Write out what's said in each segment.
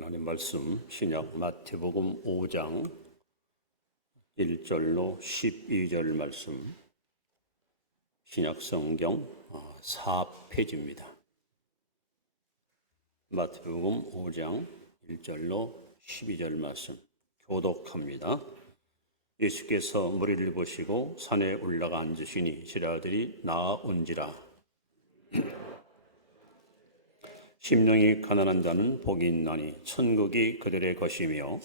하나님 말씀 신약 마태복음 5장 1절로 12절 말씀 신약 성경 4페이지입니다. 마태복음 5장 1절로 12절 말씀 교독합니다. 예수께서 무리를 보시고 산에 올라가 앉으시니 제자들이 나아온지라. 심령이 가난한 자는 복이 있나니 천국이 그들의 것이며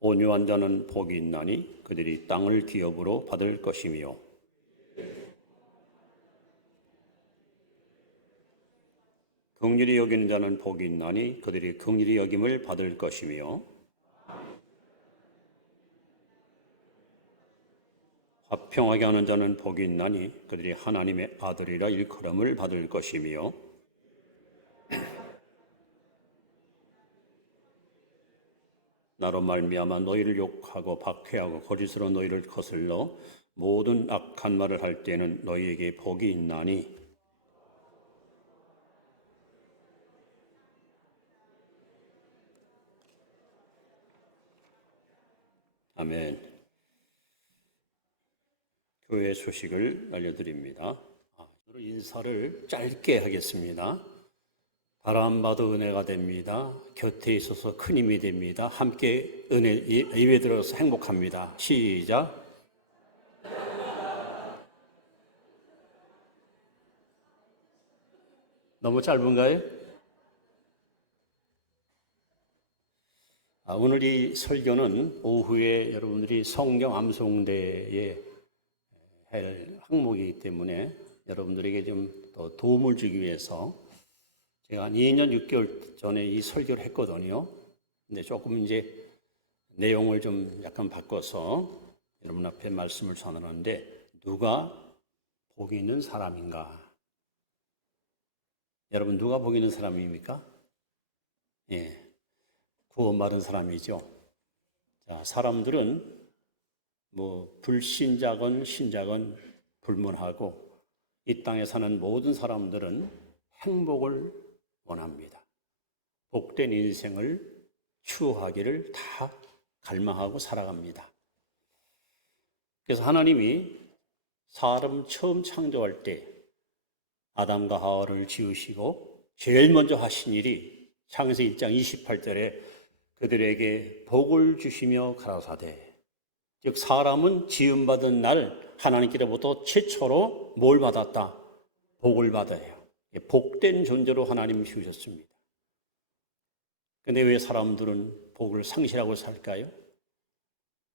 온유한 자는 복이 있나니 그들이 땅을 기업으로 받을 것이며 긍휼히 여기는 자는 복이 있나니 그들이 긍휼히 여김을 받을 것이며 화평하게 하는 자는 복이 있나니 그들이 하나님의 아들이라 일컬음을 받을 것이며 나로 말미암아 너희를 욕하고 박해하고 거짓으로 너희를 거슬러 모든 악한 말을 할 때는 너희에게 복이 있나니 아멘. 교회 소식을 알려드립니다. 오늘 인사를 짧게 하겠습니다. 바람봐도 은혜가 됩니다. 곁에 있어서 큰 힘이 됩니다. 함께 은혜 예배 들어서 행복합니다. 시작. 너무 짧은가요? 오늘 이 설교는 오후에 여러분들이 성경 암송대에 할 항목이기 때문에 여러분들에게 좀 더 도움을 주기 위해서 제가 한 2년 6개월 전에 이 설교를 했거든요. 근데 조금 이제 내용을 좀 약간 바꿔서 여러분 앞에 말씀을 전하는데 누가 복이 있는 사람인가? 여러분 누가 복이 있는 사람입니까? 예, 구원받은 사람이죠. 자, 사람들은 불신자건 신자건 불문하고 이 땅에 사는 모든 사람들은 행복을 원합니다. 복된 인생을 추구하기를 다 갈망하고 살아갑니다. 그래서 하나님이 사람 처음 창조할 때 아담과 하와를 지으시고 제일 먼저 하신 일이 창세기 1장 28절에 그들에게 복을 주시며 가라사대, 즉 사람은 지음받은 날 하나님께로부터 최초로 뭘 받았다? 복을 받아요. 복된 존재로 하나님이 지으셨습니다. 그런데 왜 사람들은 복을 상실하고 살까요?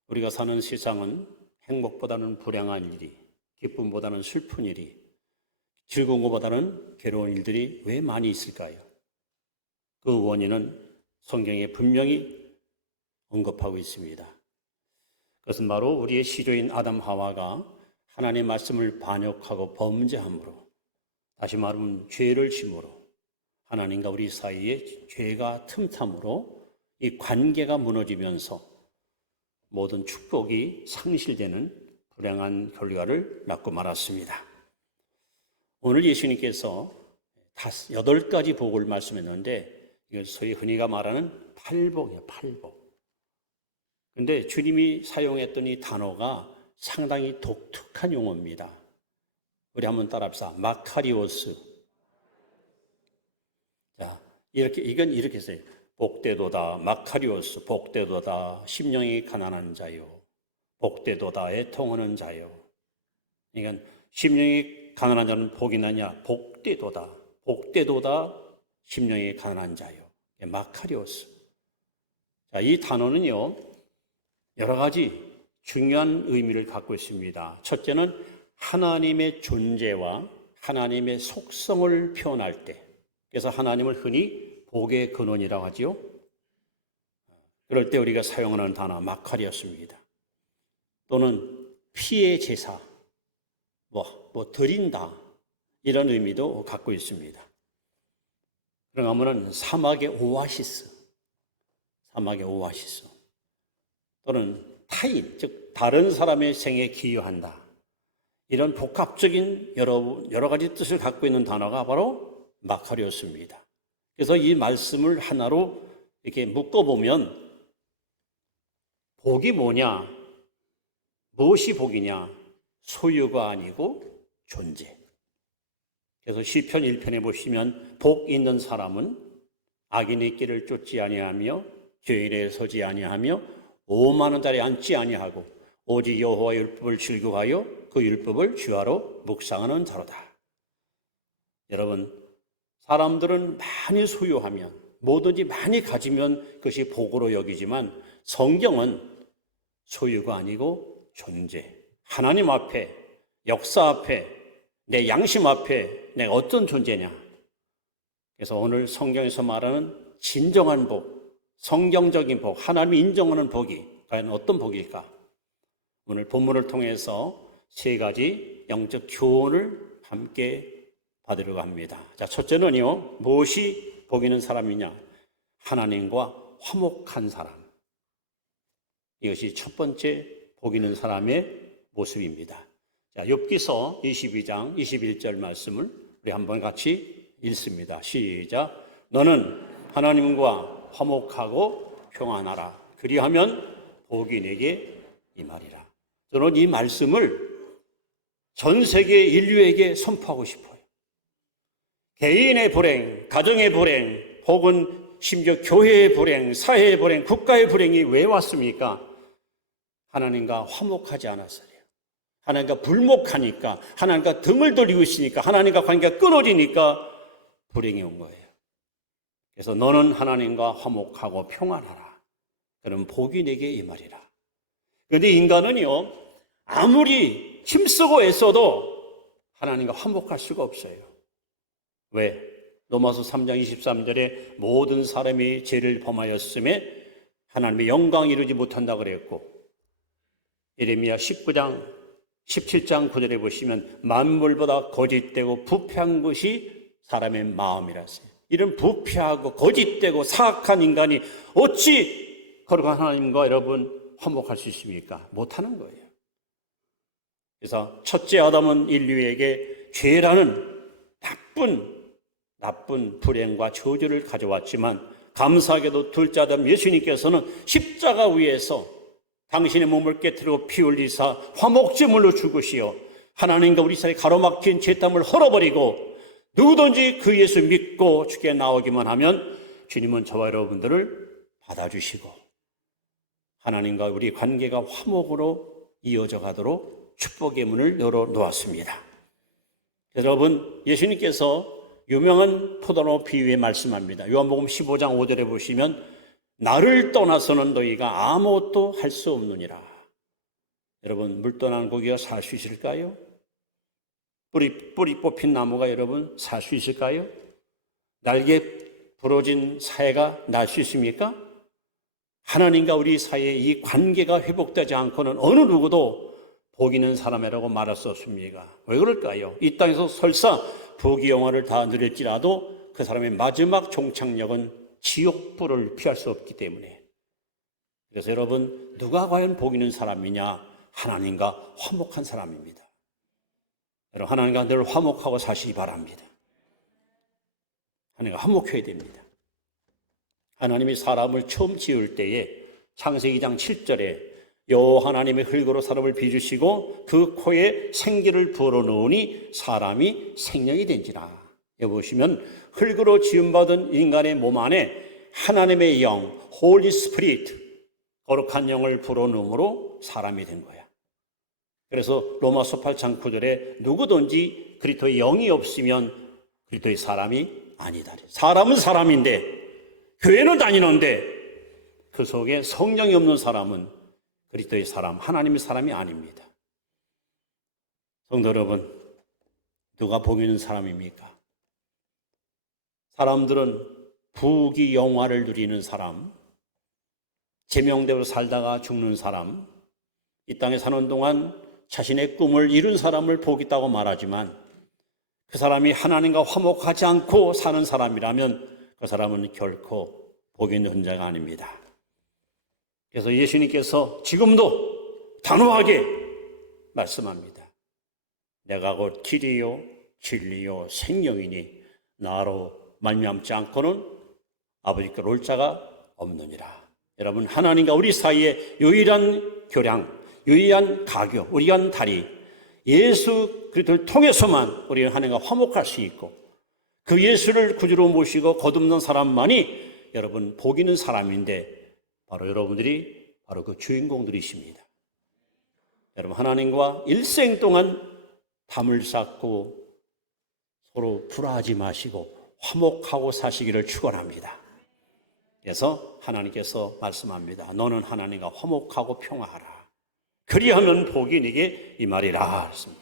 우리가 사는 세상은 행복보다는 불행한 일이, 기쁨보다는 슬픈 일이, 즐거운 것보다는 괴로운 일들이 왜 많이 있을까요? 그 원인은 성경에 분명히 언급하고 있습니다. 그것은 바로 우리의 시조인 아담 하와가 하나님의 말씀을 반역하고 범죄함으로, 다시 말하면 죄를 짐으로 하나님과 우리 사이에 죄가 틈탐으로 이 관계가 무너지면서 모든 축복이 상실되는 불행한 결과를 낳고 말았습니다. 오늘 예수님께서 8가지 복을 말씀했는데 이건 소위 흔히가 말하는 팔복이에요. 팔복. 그런데 주님이 사용했던 이 단어가 상당히 독특한 용어입니다. 우리 한번 따라합시다. 마카리오스. 자, 이건 이렇게 써요. 복되도다, 마카리오스, 복되도다, 심령이 가난한 자요. 복되도다, 애통하는 자요. 그러니까 심령이 가난한 자는 복이 나냐? 복되도다, 복되도다, 심령이 가난한 자요. 마카리오스. 자, 이 단어는요, 여러 가지 중요한 의미를 갖고 있습니다. 첫째는 하나님의 존재와 하나님의 속성을 표현할 때, 그래서 하나님을 흔히 복의 근원이라고 하지요. 그럴 때 우리가 사용하는 단어 마카리오스입니다. 또는 피의 제사, 드린다, 이런 의미도 갖고 있습니다. 그런가 하면 사막의 오아시스, 사막의 오아시스. 또는 타인, 즉 다른 사람의 생에 기여한다. 이런 복합적인 여러 가지 뜻을 갖고 있는 단어가 바로 마카리오스입니다. 그래서 이 말씀을 하나로 이렇게 묶어보면 복이 뭐냐? 무엇이 복이냐? 소유가 아니고 존재. 그래서 시편 1편에 보시면 복 있는 사람은 악인의 길을 쫓지 아니하며 죄인에 서지 아니하며 오만한 자리에 앉지 아니하고 오직 여호와의 율법을 즐거워하여 그 율법을 주야로 묵상하는 자로다. 여러분, 사람들은 많이 소유하면 뭐든지 많이 가지면 그것이 복으로 여기지만 성경은 소유가 아니고 존재. 하나님 앞에, 역사 앞에, 내 양심 앞에 내가 어떤 존재냐. 그래서 오늘 성경에서 말하는 진정한 복, 성경적인 복, 하나님이 인정하는 복이 과연 어떤 복일까? 오늘 본문을 통해서 세 가지 영적 교훈을 함께 받으려고 합니다. 자, 첫째는요, 무엇이 복 있는 사람이냐? 하나님과 화목한 사람. 이것이 첫 번째 복 있는 사람의 모습입니다. 자, 욥기서 22장 21절 말씀을 우리 한번 같이 읽습니다. 시작. 너는 하나님과 화목하고 평안하라. 그리하면 복이 내게 임하리라. 저는 이 말씀을 전 세계 인류에게 선포하고 싶어요. 개인의 불행, 가정의 불행, 혹은 심지어 교회의 불행, 사회의 불행, 국가의 불행이 왜 왔습니까? 하나님과 화목하지 않았어요. 하나님과 불목하니까, 하나님과 등을 돌리고 있으니까, 하나님과 관계가 끊어지니까 불행이 온 거예요. 그래서 너는 하나님과 화목하고 평안하라. 그럼 복이 내게 임하리라. 그런데 인간은요, 아무리 힘쓰고 애써도 하나님과 화목할 수가 없어요. 왜? 로마서 3장 23절에 모든 사람이 죄를 범하였음에 하나님의 영광 이루지 못한다 그랬고, 예레미야 19장 17장 9절에 보시면 만물보다 거짓되고 부패한 것이 사람의 마음이라서요. 이런 부패하고 거짓되고 사악한 인간이 어찌 거룩한 하나님과 여러분 화목할 수 있습니까? 못하는 거예요. 그래서 첫째 아담은 인류에게 죄라는 나쁜 불행과 저주를 가져왔지만 감사하게도 둘째 아담 예수님께서는 십자가 위에서 당신의 몸을 깨뜨리고 피 흘리사 화목제물로 죽으시어 하나님과 우리 사이에 가로막힌 죄담을 헐어버리고 누구든지 그 예수 믿고 주께 나오기만 하면 주님은 저와 여러분들을 받아주시고 하나님과 우리 관계가 화목으로 이어져 가도록 축복의 문을 열어놓았습니다. 여러분, 예수님께서 유명한 포도나무 비유에 말씀합니다. 요한복음 15장 5절에 보시면 나를 떠나서는 너희가 아무것도 할 수 없느니라. 여러분, 물 떠난 고기가 살 수 있을까요? 뿌리 뽑힌 나무가 여러분 살 수 있을까요? 날개 부러진 사회가 날 수 있습니까? 하나님과 우리 사이의 이 관계가 회복되지 않고는 어느 누구도 복 있는 사람이라고 말할 수 없습니다. 왜 그럴까요? 이 땅에서 설사 부귀 영화를 다 누릴지라도 그 사람의 마지막 종착역은 지옥불을 피할 수 없기 때문에. 그래서 여러분, 누가 과연 복 있는 사람이냐? 하나님과 화목한 사람입니다. 여러분, 하나님과 늘 화목하고 사시기 바랍니다. 하나님과 화목해야 됩니다. 하나님이 사람을 처음 지을 때에 창세기 2장 7절에 여호와 하나님의 흙으로 사람을 빚으시고 그 코에 생기를 불어넣으니 사람이 생명이 된지라. 여기 보시면 흙으로 지음받은 인간의 몸 안에 하나님의 영, 홀리 스피릿, 거룩한 영을 불어넣음으로 사람이 된 거야. 그래서 로마서 8장 9절에 누구든지 그리스도의 영이 없으면 그리스도의 사람이 아니다. 사람은 사람인데 교회는 다니는데 그 속에 성령이 없는 사람은 그리스도의 사람, 하나님의 사람이 아닙니다. 성도 여러분, 누가 복 있는 사람입니까? 사람들은 부귀 영화를 누리는 사람, 제명대로 살다가 죽는 사람, 이 땅에 사는 동안 자신의 꿈을 이룬 사람을 복 있다고 말하지만 그 사람이 하나님과 화목하지 않고 사는 사람이라면 그 사람은 결코 복 있는 자가 아닙니다. 그래서 예수님께서 지금도 단호하게 말씀합니다. 내가 곧 길이요 진리요 생명이니 나로 말미암지 않고는 아버지께로 올 자가 없느니라. 여러분, 하나님과 우리 사이에 유일한 교량, 유일한 가교, 유일한 다리, 예수 그리스도를 통해서만 우리는 하나님과 화목할 수 있고, 그 예수를 구주로 모시고 거듭난 사람만이 여러분 복 있는 사람인데, 바로 여러분들이 바로 그 주인공들이십니다. 여러분, 하나님과 일생 동안 담을 쌓고 서로 불화하지 마시고 화목하고 사시기를 축원합니다. 그래서 하나님께서 말씀합니다. 너는 하나님과 화목하고 평화하라. 그리하면 복이 네게 이 말이라 했습니다.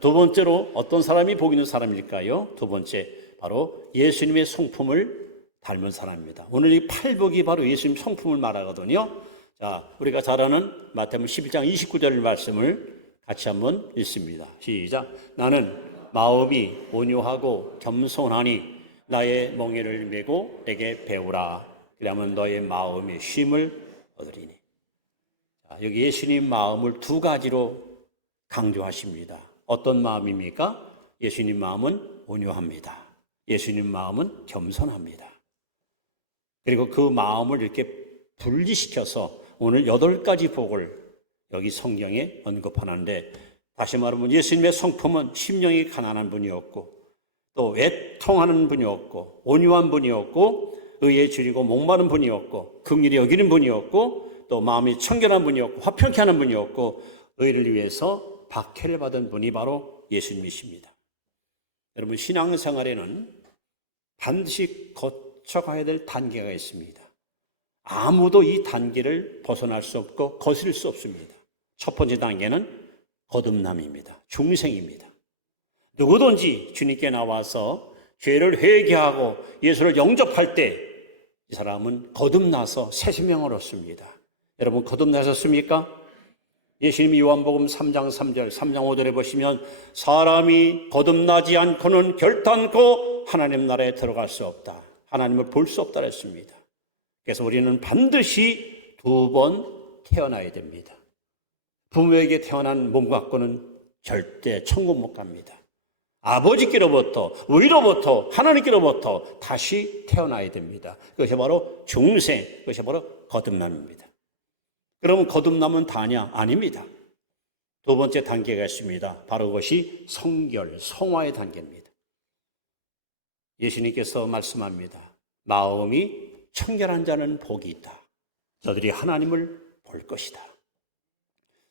두 번째로 어떤 사람이 복 있는 사람일까요? 두 번째, 바로 예수님의 성품을 닮은 사람입니다. 오늘 이 팔복이 바로 예수님 성품을 말하거든요. 자, 우리가 잘 아는 마태복음 11장 29절 말씀을 같이 한번 읽습니다. 시작. 나는 마음이 온유하고 겸손하니 나의 멍에를 메고 내게 배우라. 그러면 너의 마음의 쉼을 얻으리니. 자, 여기 예수님 마음을 두 가지로 강조하십니다. 어떤 마음입니까? 예수님 마음은 온유합니다. 예수님 마음은 겸손합니다. 그리고 그 마음을 이렇게 분리시켜서 오늘 8가지 복을 여기 성경에 언급하는데, 다시 말하면 예수님의 성품은 심령이 가난한 분이었고, 또 애통하는 분이었고, 온유한 분이었고, 의에 줄이고 목마른 분이었고, 긍휼히 여기는 분이었고, 또 마음이 청결한 분이었고, 화평케 하는 분이었고, 의를 위해서 박해를 받은 분이 바로 예수님이십니다. 여러분, 신앙생활에는 반드시 거쳐가야 될 단계가 있습니다. 아무도 이 단계를 벗어날 수 없고 거스릴 수 없습니다. 첫 번째 단계는 거듭남입니다. 중생입니다. 누구든지 주님께 나와서 죄를 회개하고 예수를 영접할 때 이 사람은 거듭나서 새 생명을 얻습니다. 여러분, 거듭나셨습니까? 예수님이 요한복음 3장 3절, 3장 5절에 보시면 사람이 거듭나지 않고는 결단코 하나님 나라에 들어갈 수 없다. 하나님을 볼 수 없다 했습니다. 그래서 우리는 반드시 2번 태어나야 됩니다. 부모에게 태어난 몸 갖고는 절대 천국 못 갑니다. 아버지께로부터, 우리로부터, 하나님께로부터 다시 태어나야 됩니다. 그것이 바로 중생, 그것이 바로 거듭남입니다. 그러면 거듭남은 다냐? 아닙니다. 두 번째 단계가 있습니다. 바로 그것이 성결, 성화의 단계입니다. 예수님께서 말씀합니다. 마음이 청결한 자는 복이 있다. 저들이 하나님을 볼 것이다.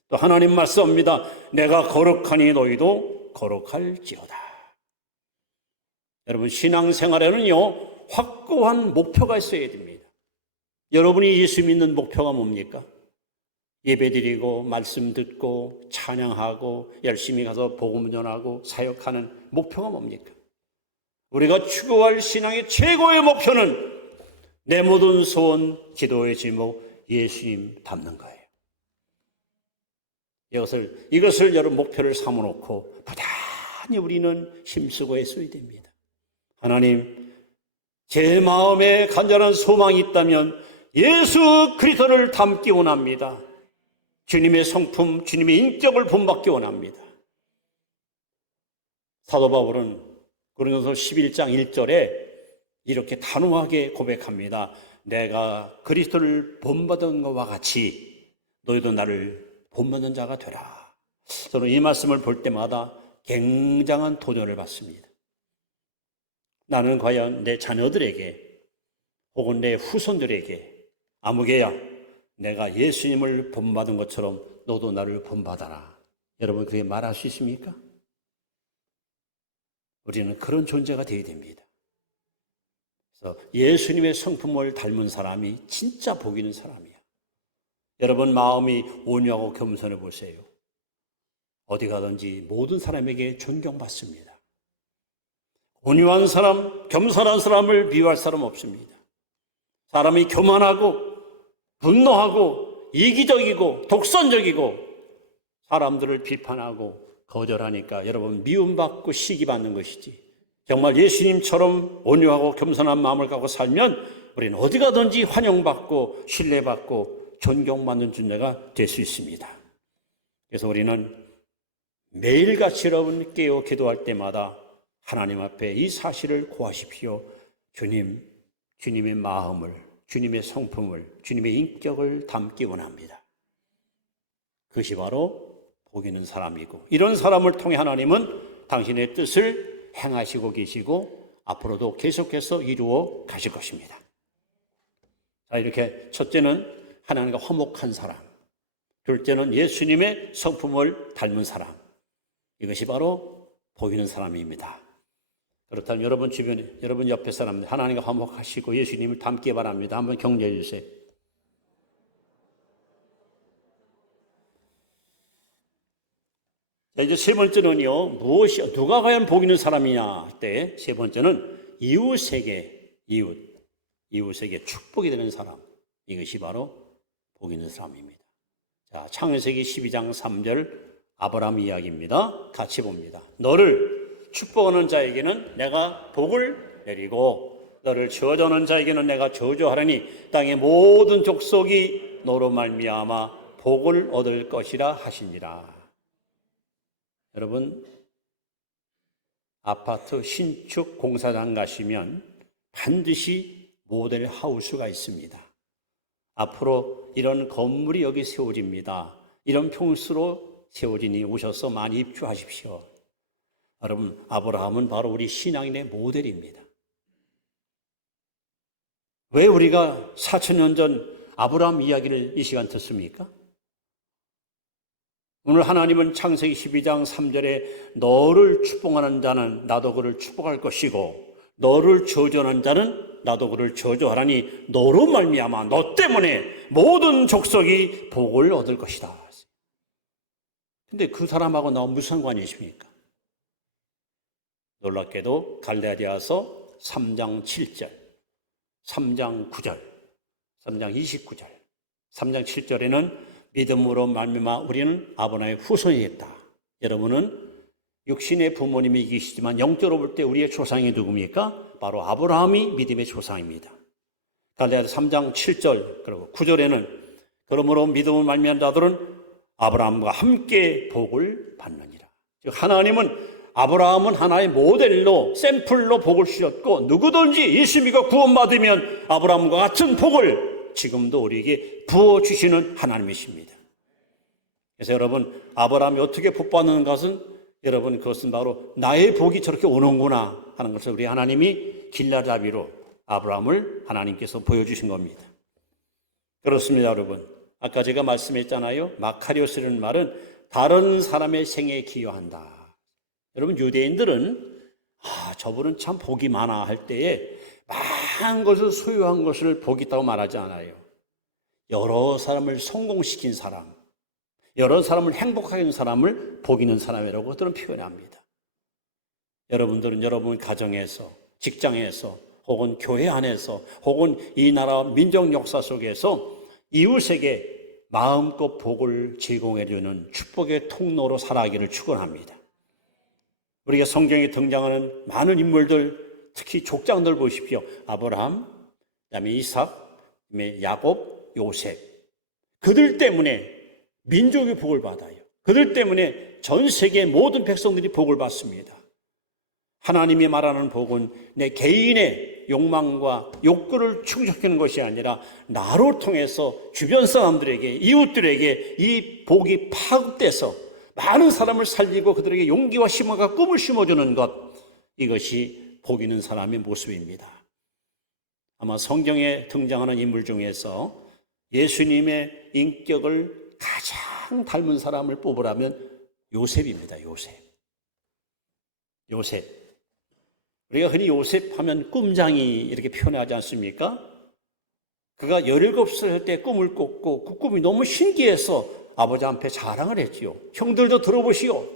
또 하나님 말씀합니다. 내가 거룩하니 너희도 거룩할지어다. 여러분, 신앙생활에는요, 확고한 목표가 있어야 됩니다. 여러분이 예수 믿는 목표가 뭡니까? 예배드리고 말씀 듣고 찬양하고 열심히 가서 복음 전하고 사역하는 목표가 뭡니까? 우리가 추구할 신앙의 최고의 목표는 내 모든 소원, 기도의 제목, 예수님 닮는 거예요. 이것을 여러분 목표를 삼아놓고 부단히 우리는 힘쓰고 애써야 됩니다. 하나님, 제 마음에 간절한 소망이 있다면 예수 그리스도를 닮기 원합니다. 주님의 성품, 주님의 인격을 본받기 원합니다. 사도 바울은 고린도서 11장 1절에 이렇게 단호하게 고백합니다. 내가 그리스도를 본받은 것과 같이 너희도 나를 본받는 자가 되라. 저는 이 말씀을 볼 때마다 굉장한 도전을 받습니다. 나는 과연 내 자녀들에게 혹은 내 후손들에게 아무개야 내가 예수님을 본받은 것처럼 너도 나를 본받아라. 여러분, 그게 말할 수 있습니까? 우리는 그런 존재가 되어야 됩니다. 그래서 예수님의 성품을 닮은 사람이 진짜 복 있는 사람이야. 여러분, 마음이 온유하고 겸손해 보세요. 어디 가든지 모든 사람에게 존경받습니다. 온유한 사람, 겸손한 사람을 비유할 사람 없습니다. 사람이 교만하고 분노하고 이기적이고 독선적이고 사람들을 비판하고 거절하니까 여러분 미움받고 시기받는 것이지, 정말 예수님처럼 온유하고 겸손한 마음을 갖고 살면 우리는 어디 가든지 환영받고 신뢰받고 존경받는 존재가 될 수 있습니다. 그래서 우리는 매일같이 여러분 깨어 기도할 때마다 하나님 앞에 이 사실을 고하십시오. 주님의 마음을, 주님의 성품을, 주님의 인격을 담기 원합니다. 그것이 바로 복 있는 사람이고, 이런 사람을 통해 하나님은 당신의 뜻을 행하시고 계시고 앞으로도 계속해서 이루어 가실 것입니다. 자, 이렇게 첫째는 하나님과 화목한 사람, 둘째는 예수님의 성품을 닮은 사람, 이것이 바로 복 있는 사람입니다. 그렇다면 여러분 주변에, 여러분 옆에 사람들 하나님과 화목하시고 예수님을 닮기 바랍니다. 한번 격려해 주세요. 자, 이제 세 번째는요, 누가 과연 복 있는 사람이냐 할 때, 세 번째는 이웃에게 축복이 되는 사람. 이것이 바로 복 있는 사람입니다. 자, 창세기 12장 3절 아브라함 이야기입니다. 같이 봅니다. 너를 축복하는 자에게는 내가 복을 내리고 너를 저주하는 자에게는 내가 저주하리니 땅의 모든 족속이 너로 말미암아 복을 얻을 것이라 하시니라. 여러분, 아파트 신축 공사장 가시면 반드시 모델 하우스가 있습니다. 앞으로 이런 건물이 여기 세워집니다. 이런 평수로 세워지니 오셔서 많이 입주하십시오. 여러분, 아브라함은 바로 우리 신앙인의 모델입니다. 왜 우리가 4,000년 전 아브라함 이야기를 이 시간 듣습니까? 오늘 하나님은 창세기 12장 3절에 너를 축복하는 자는 나도 그를 축복할 것이고 너를 저주하는 자는 나도 그를 저주하라니 너로 말미암아 너 때문에 모든 족속이 복을 얻을 것이다. 근데 그 사람하고 나 무슨 상관이 있습니까? 놀랍게도 갈라디아서 3장 7절, 3장 9절, 3장 29절, 3장 7절에는 믿음으로 말미암아 우리는 아브라함의 후손이겠다. 여러분은 육신의 부모님이 계시지만 영적으로 볼 때 우리의 조상이 누굽니까? 바로 아브라함이 믿음의 조상입니다. 갈라디아서 3장 7절 그리고 9절에는 그러므로 믿음으로 말미암은 자들은 아브라함과 함께 복을 받느니라. 즉 아브라함은 하나의 모델로 샘플로 복을 주셨고 누구든지 예수 믿고 구원받으면 아브라함과 같은 복을 지금도 우리에게 부어주시는 하나님이십니다. 그래서 여러분, 아브라함이 어떻게 복 받는 것은 여러분 그것은 바로 나의 복이 저렇게 오는구나 하는 것을 우리 하나님이 길라잡이로 아브라함을 하나님께서 보여주신 겁니다. 그렇습니다, 여러분. 아까 제가 말씀했잖아요. 마카리오스라는 말은 다른 사람의 생에 기여한다. 여러분, 유대인들은 저분은 참 복이 많아 할 때에 많은 것을 소유한 것을 복 있다고 말하지 않아요. 여러 사람을 성공시킨 사람, 여러 사람을 행복하게 하는 사람을 복 있는 사람이라고 그들은 표현합니다. 여러분들은 여러분 가정에서, 직장에서, 혹은 교회 안에서, 혹은 이 나라 민족 역사 속에서 이웃에게 마음껏 복을 제공해주는 축복의 통로로 살아가기를 축원합니다. 우리가 성경에 등장하는 많은 인물들, 특히 족장들 보십시오. 아브라함, 그다음에 이삭, 그다음에 야곱, 요셉. 그들 때문에 민족이 복을 받아요. 그들 때문에 전 세계 모든 백성들이 복을 받습니다. 하나님이 말하는 복은 내 개인의 욕망과 욕구를 충족하는 것이 아니라 나로 통해서 주변 사람들에게, 이웃들에게 이 복이 파급돼서 많은 사람을 살리고 그들에게 용기와 희망과 꿈을 심어주는 것, 이것이 복 있는 사람의 모습입니다. 아마 성경에 등장하는 인물 중에서 예수님의 인격을 가장 닮은 사람을 뽑으라면 요셉입니다. 요셉. 우리가 흔히 요셉 하면 꿈장이 이렇게 표현하지 않습니까? 그가 17살 할 때 꿈을 꿨고 그 꿈이 너무 신기해서 아버지 앞에 자랑을 했지요. 형들도 들어보시오.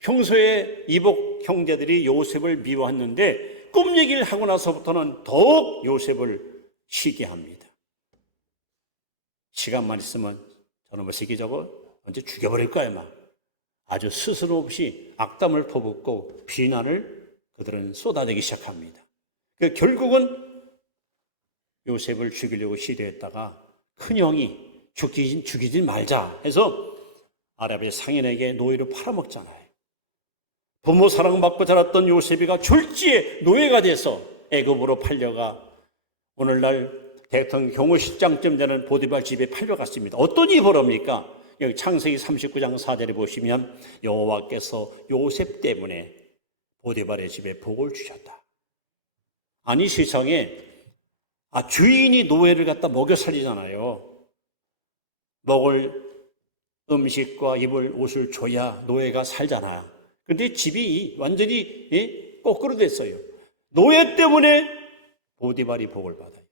평소에 이복 형제들이 요셉을 미워했는데 꿈 얘기를 하고 나서부터는 더욱 요셉을 시기합니다. 시간만 있으면 저놈의 새끼 저거 언제 죽여버릴 거야 막. 아주 스스럼 없이 악담을 퍼붓고 비난을 그들은 쏟아내기 시작합니다. 결국은 요셉을 죽이려고 시도했다가 큰형이 죽이지 말자 해서 아랍의 상인에게 노예로 팔아먹잖아요. 부모 사랑받고 자랐던 요셉이가 졸지에 노예가 돼서 애굽으로 팔려가 오늘날 대통령 경호실장쯤 되는 보디발 집에 팔려갔습니다. 어떤 일이 벌어집니까? 여기 창세기 39장 4절에 보시면 여호와께서 요셉 때문에 보디발의 집에 복을 주셨다. 아니 세상에 주인이 노예를 갖다 먹여 살리잖아요. 먹을 음식과 입을 옷을 줘야 노예가 살잖아요. 근데 집이 완전히 거꾸로 됐어요. 노예 때문에 보디발이 복을 받아요.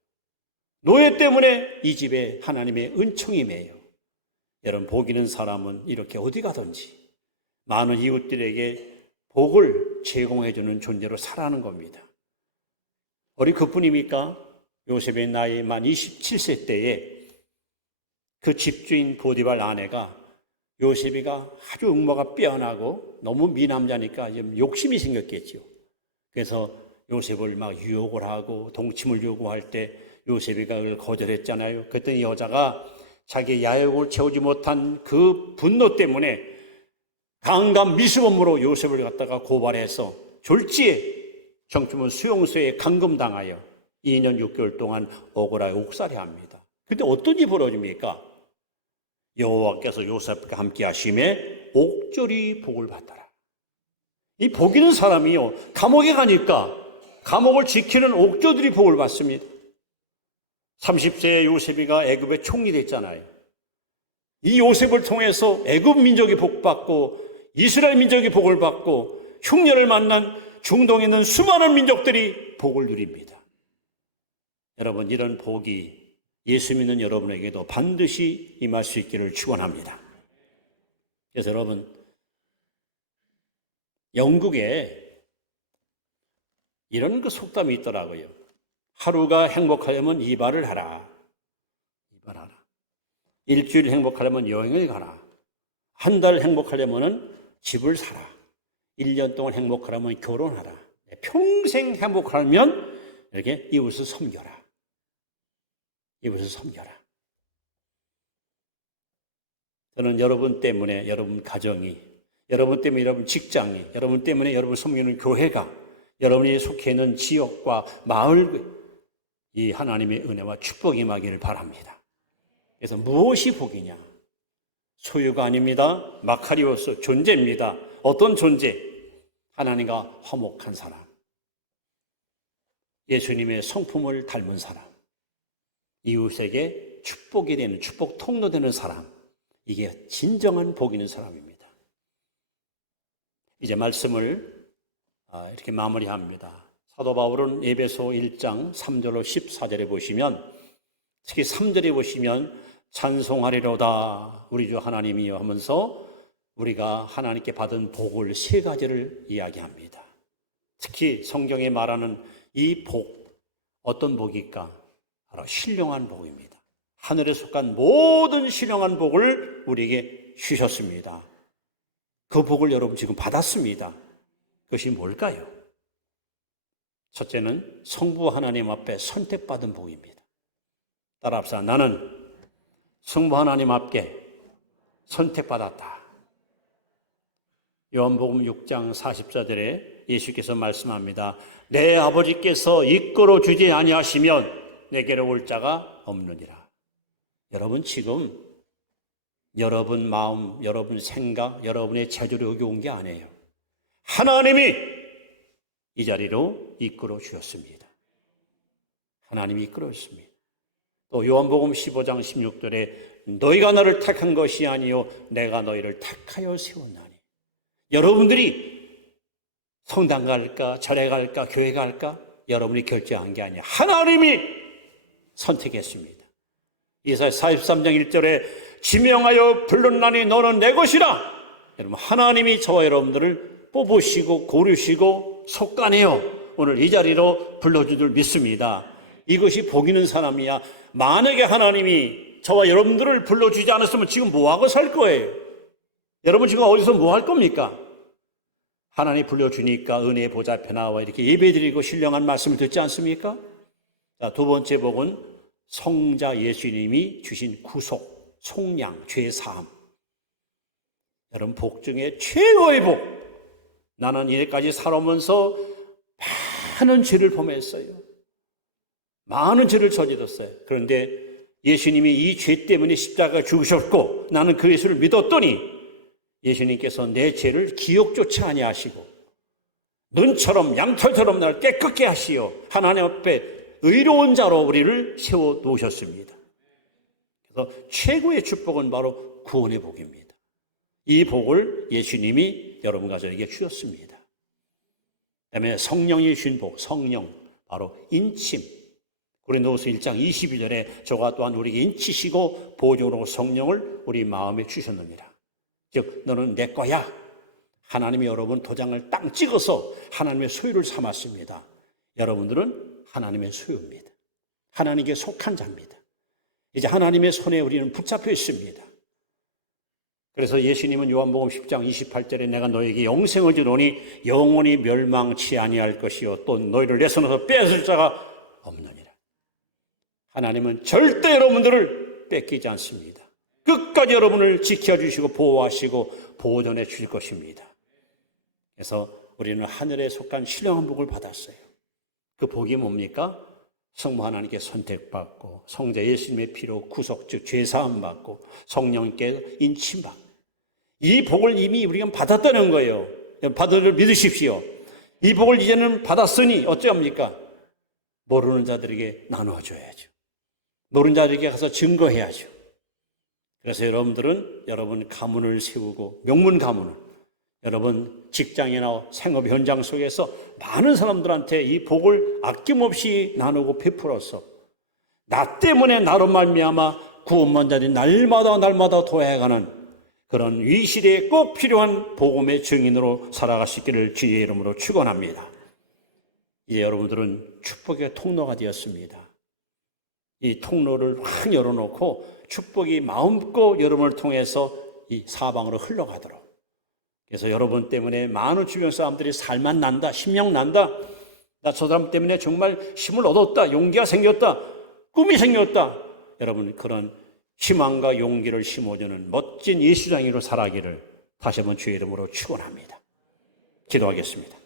노예 때문에 이 집에 하나님의 은총이 매요. 여러분, 복 있는 사람은 이렇게 어디 가든지 많은 이웃들에게 복을 제공해주는 존재로 살아가는 겁니다. 어리 그뿐입니까? 요셉의 나이 만 27세 때에 그 집주인 보디발 아내가 요셉이가 아주 응모가 빼어나고 너무 미남자니까 좀 욕심이 생겼겠죠. 그래서 요셉을 막 유혹을 하고 동침을 요구할 때 요셉이가 그걸 거절했잖아요. 그랬더니 여자가 자기 야욕을 채우지 못한 그 분노 때문에 강간 미수범으로 요셉을 갖다가 고발해서 졸지에 정치문 수용소에 감금당하여 2년 6개월 동안 억울하게 옥살이합니다. 근데 어떤 일이 벌어집니까? 여호와께서 요셉과 함께 하심에 옥절이 복을 받더라. 이 복 있는 사람이요, 감옥에 가니까 감옥을 지키는 옥저들이 복을 받습니다. 30세의 요셉이가 애굽의 총리 됐잖아요. 이 요셉을 통해서 애굽 민족이 복받고 이스라엘 민족이 복을 받고 흉년을 만난 중동에 있는 수많은 민족들이 복을 누립니다. 여러분, 이런 복이 예수 믿는 여러분에게도 반드시 임할 수 있기를 축원합니다. 그래서 여러분, 영국에 이런 그 속담이 있더라고요. 하루가 행복하려면 이발을 하라. 이발하라. 일주일 행복하려면 여행을 가라. 한 달 행복하려면 집을 사라. 1년 동안 행복하려면 결혼하라. 평생 행복하려면 이렇게 이웃을 섬겨라. 이웃을 섬겨라. 저는 여러분 때문에 여러분 가정이, 여러분 때문에 여러분 직장이, 여러분 때문에 여러분 섬기는 교회가, 여러분이 속해 있는 지역과 마을, 이 하나님의 은혜와 축복이 임하기를 바랍니다. 그래서 무엇이 복이냐? 소유가 아닙니다. 마카리오스, 존재입니다. 어떤 존재? 하나님과 화목한 사람, 예수님의 성품을 닮은 사람, 이웃에게 축복이 되는, 축복 통로 되는 사람, 이게 진정한 복 있는 사람입니다. 이제 말씀을 이렇게 마무리합니다. 사도 바울은 에베소 1장 3절로 14절에 보시면, 특히 3절에 보시면 찬송하리로다 우리 주 하나님이여 하면서 우리가 하나님께 받은 복을 세 가지를 이야기합니다. 특히 성경에 말하는 이 복, 어떤 복일까? 바로 신령한 복입니다. 하늘에 속한 모든 신령한 복을 우리에게 주셨습니다. 그 복을 여러분 지금 받았습니다. 그것이 뭘까요? 첫째는 성부 하나님 앞에 선택받은 복입니다. 따라합시다. 나는 성부 하나님 앞에 선택받았다. 요한복음 6장 44절에 예수께서 말씀합니다. 내 아버지께서 이끌어 주지 아니하시면 내게로 올 자가 없느니라. 여러분 지금 여러분 마음, 여러분 생각, 여러분의 재주로 여기 온 게 아니에요. 하나님이 이 자리로 이끌어 주셨습니다. 하나님이 이끌어 주셨습니다. 또 요한복음 15장 16절에 너희가 나를 택한 것이 아니요 내가 너희를 택하여 세웠나니. 여러분들이 성당 갈까, 절에 갈까, 교회 갈까? 여러분이 결정한 게 아니야. 하나님이 선택했습니다. 이사야 43장 1절에 지명하여 불렀나니 너는 내 것이라. 여러분, 하나님이 저와 여러분들을 뽑으시고 고르시고 속간해요. 오늘 이 자리로 불러준 줄 믿습니다. 이것이 복 있는 사람이야. 만약에 하나님이 저와 여러분들을 불러주지 않았으면 지금 뭐하고 살 거예요? 여러분 지금 어디서 뭐 할 겁니까? 하나님 불러주니까 은혜의 보좌 앞에 나와 이렇게 예배드리고 신령한 말씀을 듣지 않습니까? 자, 두 번째 복은 성자 예수님이 주신 구속, 속량, 죄사함. 여러분, 복 중에 최고의 복. 나는 이제까지 살아오면서 많은 죄를 범했어요. 많은 죄를 저질렀어요. 그런데 예수님이 이 죄 때문에 십자가에 죽으셨고 나는 그 예수를 믿었더니 예수님께서 내 죄를 기억조차 아니하시고 눈처럼 양털처럼 나를 깨끗게 하시어 하나님 앞에 의로운 자로 우리를 세워놓으셨습니다. 그래서 최고의 축복은 바로 구원의 복입니다. 이 복을 예수님이 여러분과 저에게 주셨습니다. 그다음에 성령이 주신 복, 성령, 바로 인침. 고린도후서 1장 21절에 저가 또한 우리에게 인치시고 보증으로 성령을 우리 마음에 주셨느니라. 즉 너는 내 거야. 하나님이 여러분 도장을 땅 찍어서 하나님의 소유를 삼았습니다. 여러분들은 하나님의 소유입니다. 하나님께 속한 자입니다. 이제 하나님의 손에 우리는 붙잡혀 있습니다. 그래서 예수님은 요한복음 10장 28절에 내가 너에게 영생을 주노니 영원히 멸망치 아니할 것이요 또 너희를 내 손에서 빼앗을 자가 없느니라. 하나님은 절대 여러분들을 뺏기지 않습니다. 끝까지 여러분을 지켜주시고 보호하시고 보존해 주실 것입니다. 그래서 우리는 하늘에 속한 신령한 복을 받았어요. 그 복이 뭡니까? 성부 하나님께 선택받고 성자 예수님의 피로 구속, 즉 죄사함 받고 성령께 인침받고 이 복을 이미 우리가 받았다는 거예요. 받을 믿으십시오. 이 복을 이제는 받았으니 어찌합니까? 모르는 자들에게 나눠줘야죠. 모르는 자들에게 가서 증거해야죠. 그래서 여러분들은 여러분 가문을 세우고 명문 가문을 여러분 직장이나 생업 현장 속에서 많은 사람들한테 이 복을 아낌없이 나누고 베풀어서 나 때문에 나로 말미암아 구원만 자들이 날마다 도해가는 그런 이 시대에 꼭 필요한 복음의 증인으로 살아가시기를 주의 이름으로 축원합니다. 이제 여러분들은 축복의 통로가 되었습니다. 이 통로를 확 열어놓고 축복이 마음껏 여러분을 통해서 이 사방으로 흘러가도록. 그래서 여러분 때문에 많은 주변 사람들이 살만 난다, 심령 난다. 나 저 사람 때문에 정말 힘을 얻었다, 용기가 생겼다, 꿈이 생겼다. 여러분 그런 희망과 용기를 심어주는 멋진 예수장이로 살아가기를 다시 한번 주의 이름으로 축원합니다. 기도하겠습니다.